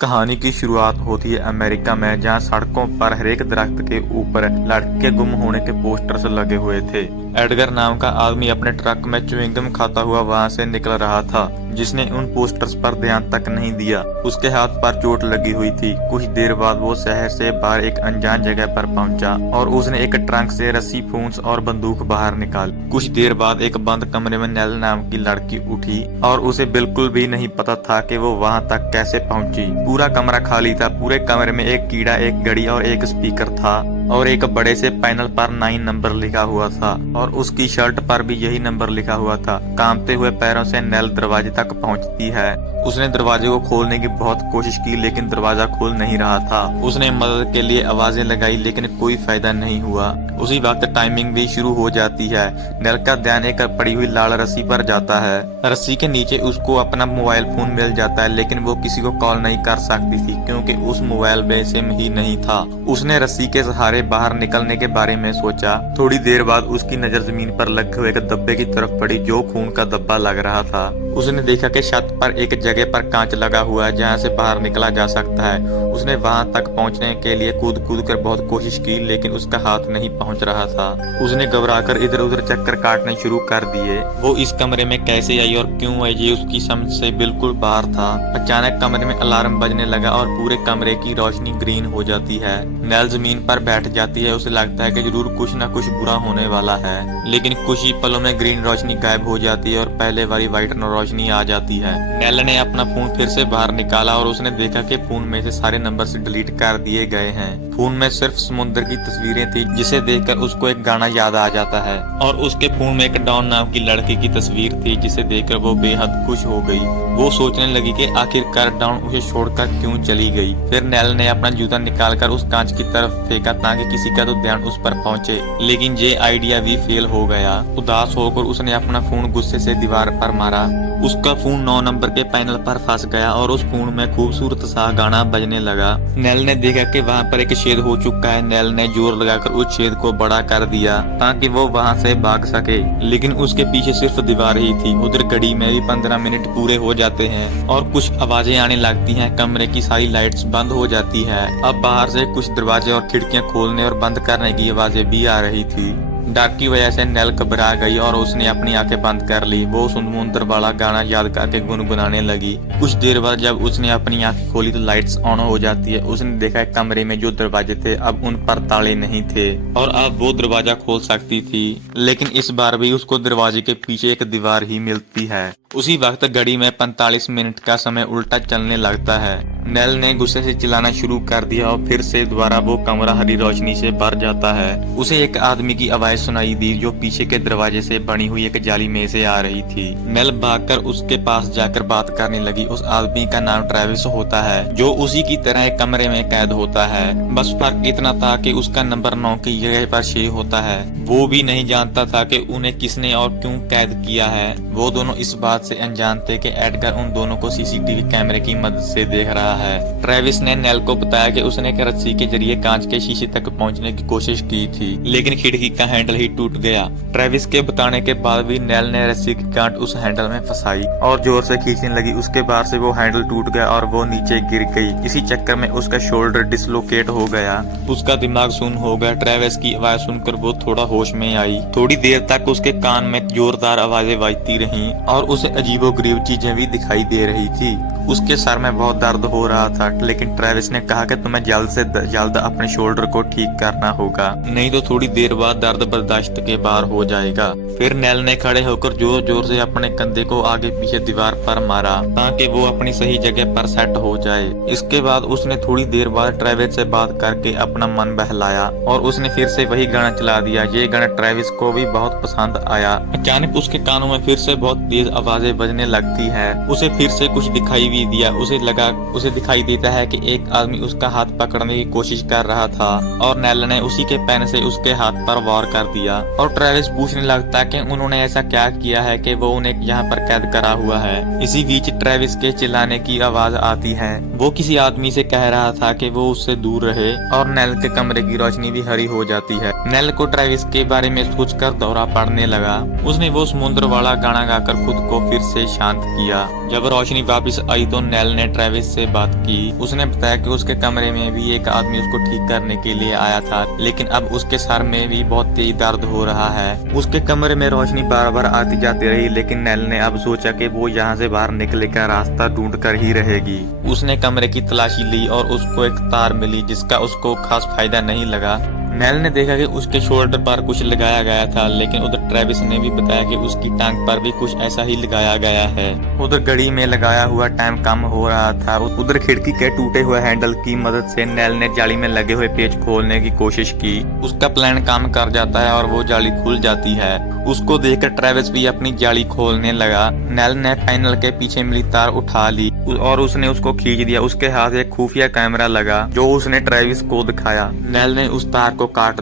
कहानी की शुरुआत होती है अमेरिका में, जहां सड़कों पर हर एक दरख्त के ऊपर लड़के के गुम होने के पोस्टर्स लगे हुए थे। एडगर नाम का आदमी अपने ट्रक में च्युइंगम खाता हुआ वहां से निकल रहा था, जिसने उन पोस्टर्स पर ध्यान तक नहीं दिया। उसके हाथ पर चोट लगी हुई थी। कुछ देर बाद वो शहर से बाहर एक अनजान जगह पर पहुंचा और उसने एक ट्रंक से रस्सी, फूंस और बंदूक बाहर निकाली। कुछ देर बाद एक बंद कमरे में नेल नाम की लड़की उठी और उसे बिल्कुल भी नहीं पता था कि वो वहां तक कैसे पहुंची। पूरा कमरा खाली था। पूरे कमरे में एक कीड़ा, एक घड़ी और एक स्पीकर था और एक बड़े से पैनल पर 9 नंबर लिखा हुआ था और उसकी शर्ट पर भी यही नंबर लिखा हुआ था। कांपते हुए पैरों से नेल दरवाजे तक पहुंचती है। उसने दरवाजे को खोलने की बहुत कोशिश की, लेकिन दरवाजा खुल नहीं रहा था। उसने मदद के लिए आवाजें लगाई, लेकिन कोई फायदा नहीं हुआ। उसी वक्त टाइमिंग भी शुरू हो जाती है। नेल का ध्यान एक पड़ी हुई लाल रस्सी पर जाता है। रस्सी के नीचे उसको अपना मोबाइल फोन मिल जाता है, लेकिन वो किसी को कॉल नहीं कर सकती थी क्योंकि उस मोबाइल में सिम ही नहीं था। उसने रस्सी के सहारे बाहर निकलने के बारे में सोचा। थोड़ी देर बाद उसकी नजर जमीन पर लगे हुए एक धब्बे की तरफ पड़ी, जो खून का धब्बा लग रहा था। उसने देखा कि छत पर एक जगह पर कांच लगा हुआ है जहां से बाहर निकला जा सकता है। उसने वहां तक पहुंचने के लिए कूद कूद कर बहुत कोशिश की, लेकिन उसका हाथ नहीं पहुंच रहा था। उसने घबराकर इधर उधर चक्कर काटने शुरू कर दिए। वो इस कमरे में कैसे आई और क्यों आई, ये उसकी समझ से बिल्कुल बाहर था। अचानक कमरे में अलार्म बजने लगा और पूरे कमरे की रोशनी ग्रीन हो जाती है। नेल जमीन पर बैठ जाती है। उसे लगता है कि जरूर कुछ न कुछ बुरा होने वाला है, लेकिन कुछ ही पलों में ग्रीन रोशनी गायब हो जाती है और पहले वाली व्हाइट रोशनी आ जाती है। नेल ने अपना फोन फिर से बाहर निकाला और उसने देखा कि फोन में से सारे नंबर्स डिलीट कर दिए गए हैं। फोन में सिर्फ समुद्र की तस्वीरें थी, जिसे देखकर उसको एक गाना याद आ जाता है और उसके फोन में एक डॉन नाम की लड़की की तस्वीर थी, जिसे देखकर वो बेहद खुश हो गई। वो सोचने लगी कि आखिरकार डॉन उसे छोड़कर क्यों चली गई। फिर नेल ने अपना जूता निकालकर उस कांच की तरफ फेंका ताकि किसी का तो ध्यान उस पर पहुंचे, लेकिन ये आइडिया भी फेल हो गया। उदास होकर उसने अपना फोन गुस्से से दीवार पर मारा। उसका फोन 9 नंबर के पैनल पर फंस गया और उस फोन में खूबसूरत सा गाना बजने लगा। नेल ने देखा कि वहां पर एक छेद हो चुका है। नेल ने जोर लगाकर उस छेद को बड़ा कर दिया ताकि वो वहां से भाग सके, लेकिन उसके पीछे सिर्फ दीवार ही थी। उधर घड़ी में भी 15 मिनट पूरे हो जाते हैं और कुछ आवाजें आने लगती हैं। कमरे की सारी लाइट्स बंद हो जाती है। अब बाहर से कुछ दरवाजे और खिड़कियां खोलने और बंद करने की आवाजें भी आ रही थी। डर की वजह से नेल घबरा गई और उसने अपनी आंखें बंद कर ली। वो समुद्र वाला गाना याद करके गुनगुनाने लगी। कुछ देर बाद जब उसने अपनी आंखें खोली तो लाइट्स ऑन हो जाती है। उसने देखा कमरे में जो दरवाजे थे अब उन पर ताले नहीं थे और अब वो दरवाजा खोल सकती थी, लेकिन इस बार भी उसको दरवाजे के पीछे एक दीवार ही मिलती है। उसी वक्त घड़ी में 45 मिनट का समय उल्टा चलने लगता है। नेल ने गुस्से से चिल्लाना शुरू कर दिया और फिर से दोबारा वो कमरा हरी रोशनी से भर जाता है। उसे एक आदमी की आवाज सुनाई दी जो पीछे के दरवाजे से बनी हुई एक जाली में से आ रही थी। नेल भागकर उसके पास जाकर बात करने लगी। उस आदमी का नाम ट्रेविस होता है, जो उसी की तरह एक कमरे में कैद होता है। बस फर्क इतना था कि उसका नंबर 9 की जगह पर 6 होता है। वो भी नहीं जानता था कि उन्हें किसने और क्यों कैद किया है। वो दोनों इस बात से अनजान थे कि एडगर उन दोनों को सीसीटीवी कैमरे की मदद से देख रहा है। ट्रेविस ने नेल को बताया कि उसने एक रस्सी के जरिए कांच के शीशे तक पहुंचने की कोशिश की थी, लेकिन खिड़की का हैंडल ही टूट गया। ट्रेविस के बताने के बाद भी नेल ने रस्सी की गांठ उस हैंडल में फंसाई और जोर से खींचने लगी। उसके बाद से वो हैंडल टूट गया और वो नीचे गिर गई। इसी चक्कर में उसका शोल्डर डिसलोकेट हो गया। उसका दिमाग सुन्न हो गया। ट्रेविस की आवाज सुनकर वो थोड़ा होश में आई। थोड़ी देर तक उसके कान में जोरदार आवाजें बजती रहीं और उसे अजीबोगरीब चीजें भी दिखाई दे रही थी। उसके सर में बहुत दर्द हो रहा था, लेकिन ट्रेविस ने कहा कि तुम्हें जल्द से जल्द अपने शोल्डर को ठीक करना होगा, नहीं तो थोड़ी देर बाद दर्द बर्दाश्त के बाहर हो जाएगा। फिर नेल ने खड़े होकर जोर जोर से अपने कंधे को आगे पीछे दीवार पर मारा ताकि वो अपनी सही जगह पर सेट हो जाए। इसके बाद उसने थोड़ी देर बाद ट्रेविस से बात करके अपना मन बहलाया और उसने फिर से वही गाना चला दिया। ये गाना ट्रेविस को भी बहुत पसंद आया। अचानक उसके कानों में फिर से बहुत तेज आवाजें बजने लगती है। उसे फिर से कुछ दिखाई भी दिया। उसे दिखाई देता है कि एक आदमी उसका हाथ पकड़ने की कोशिश कर रहा था और नेल ने उसी के पेन से उसके हाथ पर वार कर दिया और ट्रेविस पूछने लगता है कि उन्होंने ऐसा क्या किया है कि वो उन्हें यहाँ पर कैद करा हुआ है। इसी बीच ट्रेविस के चिल्लाने की आवाज आती है। वो किसी आदमी से कह रहा था कि वो उससे दूर रहे और नेल के कमरे की रोशनी भी हरी हो जाती है। नेल को ट्रेविस के बारे में सोचकर दौरा पड़ने लगा। उसने वो समुद्र वाला गाना गाकर खुद को फिर से शांत किया। जब रोशनी वापस आई तो नेल ने ट्रेविस से बात की। उसने बताया कि उसके कमरे में भी एक आदमी उसको ठीक करने के लिए आया था, लेकिन अब उसके सर में भी बहुत तेज दर्द हो रहा है। उसके कमरे में रोशनी बार बार आती जाती रही, लेकिन नेल ने अब सोचा कि वो यहाँ से बाहर निकलने का रास्ता ढूंढ कर ही रहेगी। उसने कमरे की तलाशी ली और उसको एक तार मिली जिसका उसको खास फायदा नहीं लगा। नेल ने देखा कि उसके शोल्डर पर कुछ लगाया गया था, लेकिन उधर ट्रेविस ने भी बताया कि उसकी टांग पर भी कुछ ऐसा ही लगाया गया है। उधर घड़ी में लगाया हुआ टाइम कम हो रहा था। उधर खिड़की के टूटे हुए हैंडल की मदद से नेल ने जाली में लगे हुए पेच खोलने की कोशिश की। उसका प्लान काम कर जाता है और वो जाली खुल जाती है। उसको देखकर ट्रेविस भी अपनी जाली खोलने लगा। नेल ने पैनल के पीछे मिली तार उठा ली और उसने उसको खींच दिया। उसके हाथ एक खुफिया कैमरा लगा जो उसने ट्रेविस को दिखाया। नेल ने उस तार को काट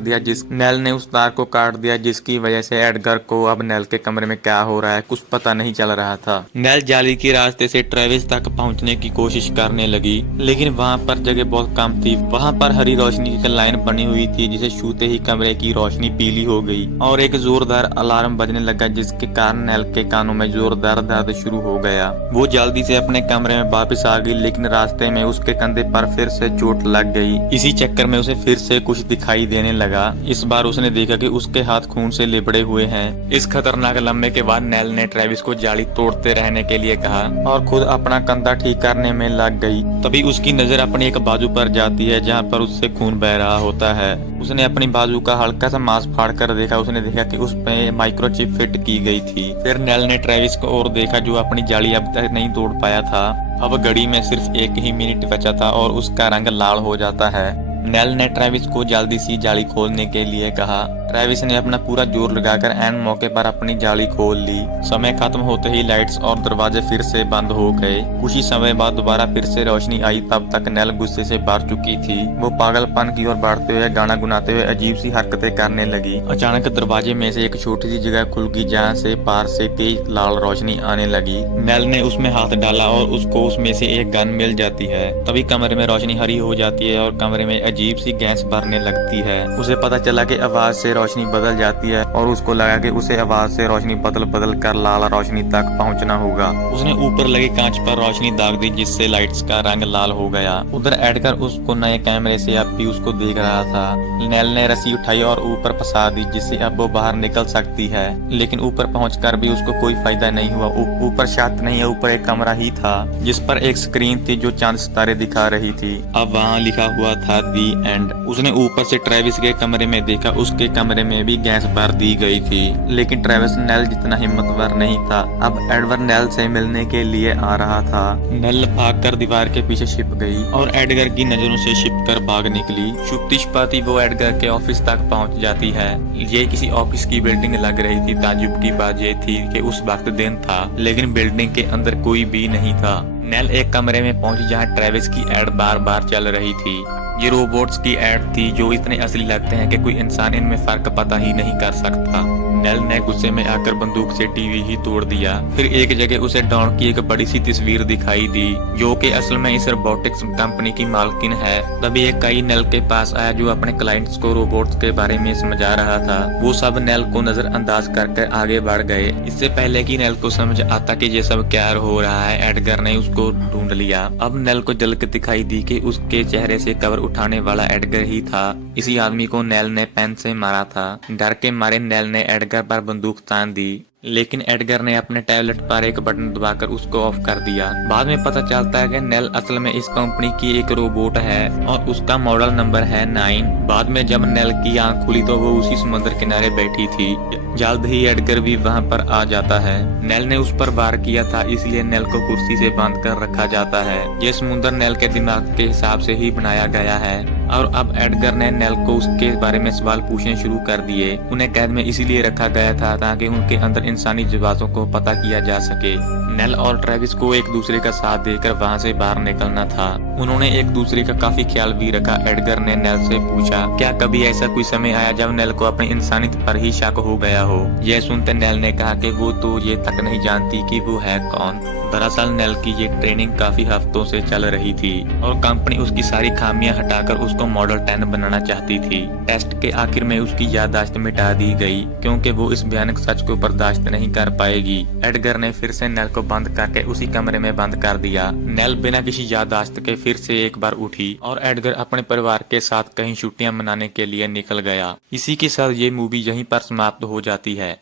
दिया जिसकी वजह से एडगर को अब नेल के कमरे में क्या हो रहा है कुछ पता नहीं चल रहा था। नेल जाली के रास्ते से ट्रेविस तक पहुंचने की कोशिश करने लगी, लेकिन वहां पर जगह बहुत कम थी। वहां पर हरी रोशनी की लाइन बनी हुई थी जिसे छूते ही कमरे की रोशनी पीली हो गई और एक जोरदार अलार्म बजने लगा, जिसके कारण नेल के कानों में जोरदार दर्द शुरू हो गया। वो जल्दी से अपने कमरे में वापस आ गई, लेकिन रास्ते में उसके कंधे पर फिर से चोट लग गई। इसी चक्कर में उसे फिर से कुछ दिखाई देने लगा। इस बार उसने देखा कि उसके हाथ खून से लिबड़े हुए हैं। इस खतरनाक लम्हे के बाद नेल ने ट्रेविस को जाली तोड़ते रहने के लिए कहा और खुद अपना कंधा ठीक करने में लग गई। तभी उसकी नजर अपनी एक बाजू पर जाती है जहाँ पर उससे खून बह रहा होता है। उसने अपनी बाजू का हल्का सा मांस फाड़ कर देखा। उसने देखा कि उस पे माइक्रोचिप फिट की गई थी। फिर नेल ने ट्रेविस को और देखा जो अपनी जाली अब तक नहीं तोड़ पाया था। अब घड़ी में सिर्फ 1 ही मिनट बचा था और उसका रंग लाल हो जाता है। नेल ने ट्रेविस को जल्दी सी जाली खोलने के लिए कहा। ट्रेविस ने अपना पूरा जोर लगाकर एन मौके पर अपनी जाली खोल ली। समय खत्म होते ही लाइट्स और दरवाजे फिर से बंद हो गए। कुछ ही समय बाद दोबारा फिर से रोशनी आई। तब तक नेल गुस्से से भर चुकी थी। वो पागलपन की ओर बढ़ते हुए गाना गुनाते हुए अजीब सी हरकतें करने लगी। अचानक दरवाजे में से एक छोटी सी जगह खुल गई जहाँ से पार से तेज लाल रोशनी आने लगी। नेल ने उसमें हाथ डाला और उसको उसमें से एक गन मिल जाती है। तभी कमरे में रोशनी हरी हो जाती है और कमरे में अजीब सी गैस भरने लगती है। उसे पता चला कि आवाज से रोशनी बदल जाती है और उसको लगा कि उसे आवाज से रोशनी बदल कर लाल रोशनी तक पहुंचना होगा। उसने ऊपर लगे कांच पर रोशनी दाग दी जिससे लाइट्स का रंग लाल हो गया। उधर एडगर उसको नए कैमरे से अब भी उसको देख रहा था। नेल ने रस्सी उठाई और ऊपर फंसा दी जिससे अब वो बाहर निकल सकती है, लेकिन ऊपर पहुंचकर भी उसको कोई फायदा नहीं हुआ। ऊपर छत नहीं है, ऊपर एक कमरा ही था जिस पर एक स्क्रीन थी जो चांद सितारे दिखा रही थी। अब वहाँ लिखा हुआ था दी एंड। उसने ऊपर से ट्रेविस के कमरे में देखा। उसके कमरे में भी गैस भर दी गई थी, लेकिन ट्रेविस नेल जितना हिम्मतवर नहीं था। अब एडगर नेल से मिलने के लिए आ रहा था। नेल भागकर दीवार के पीछे छिप गई और एडगर की नजरों से छिपकर भाग निकली। छुपती छिपाती वो एडगर के ऑफिस तक पहुंच जाती है। ये किसी ऑफिस की बिल्डिंग लग रही थी। ताज्जुब की बात ये थी कि उस वक्त दिन था, लेकिन बिल्डिंग के अंदर कोई भी नहीं था। नेल एक कमरे में पहुंची जहां ट्रेविस की एड बार बार चल रही थी। ये रोबोट्स की एड थी जो इतने असली लगते हैं कि कोई इंसान इनमें फर्क पता ही नहीं कर सकता। नेल ने गुस्से में आकर बंदूक से टीवी ही तोड़ दिया। फिर एक जगह उसे डॉन की एक बड़ी सी तस्वीर दिखाई दी जो कि असल में इस रोबोटिक्स कंपनी की मालकिन है। तभी एक कई नेल के पास आया जो अपने क्लाइंट्स को रोबोट्स के बारे में समझा रहा था। वो सब नेल को नजरअंदाज करके आगे बढ़ गए। इससे पहले कि नेल को समझ आता कि ये सब क्या हो रहा है, एडगर ने उसको ढूंढ लिया। अब नेल को झलक दिखाई दी कि उसके चेहरे से कवर उठाने वाला एडगर ही था। इसी आदमी को नेल ने पेन से मारा था। डर के मारे नेल ने एडगर पर बंदूक तान दी, लेकिन एडगर ने अपने टैबलेट पर एक बटन दबाकर उसको ऑफ कर दिया। बाद में पता चलता है कि नेल असल में इस कंपनी की एक रोबोट है और उसका मॉडल नंबर है 9। बाद में जब नेल की आंख खुली तो वो उसी समुद्र किनारे बैठी थी। जल्द ही एडगर भी वहां पर आ जाता है। नेल ने उस पर वार किया था, इसलिए नेल को कुर्सी से बांध कर रखा जाता है। ये समुद्र नेल के दिमाग के हिसाब से ही बनाया गया है और अब एडगर ने नेल को उसके बारे में सवाल पूछने शुरू कर दिए। उन्हें कैद में इसीलिए रखा गया था ताकि उनके अंदर इंसानी जज्बातों को पता किया जा सके। नेल और ट्रेविस को एक दूसरे का साथ देकर वहां से बाहर निकलना था। उन्होंने एक दूसरे का काफी ख्याल भी रखा। एडगर ने नेल से पूछा, क्या कभी ऐसा कोई समय आया जब नेल को अपनी इंसानियत पर ही शक हो गया हो? यह सुनते नेल ने कहा कि वो तो ये तक नहीं जानती कि वो है कौन। दरअसल नेल की ये ट्रेनिंग काफी हफ्तों से चल रही थी और कंपनी उसकी सारी खामियां हटाकर उसको मॉडल 10 बनाना चाहती थी। टेस्ट के आखिर में उसकी याददाश्त मिटा दी गई क्योंकि वो इस भयानक सच को बर्दाश्त नहीं कर पाएगी। एडगर ने फिर से नेल को बंद करके उसी कमरे में बंद कर दिया। नेल बिना किसी याददाश्त के फिर से एक बार उठी और एडगर अपने परिवार के साथ कहीं छुट्टियां मनाने के लिए निकल गया। इसी के साथ ये मूवी यहीं पर समाप्त हो जाती है।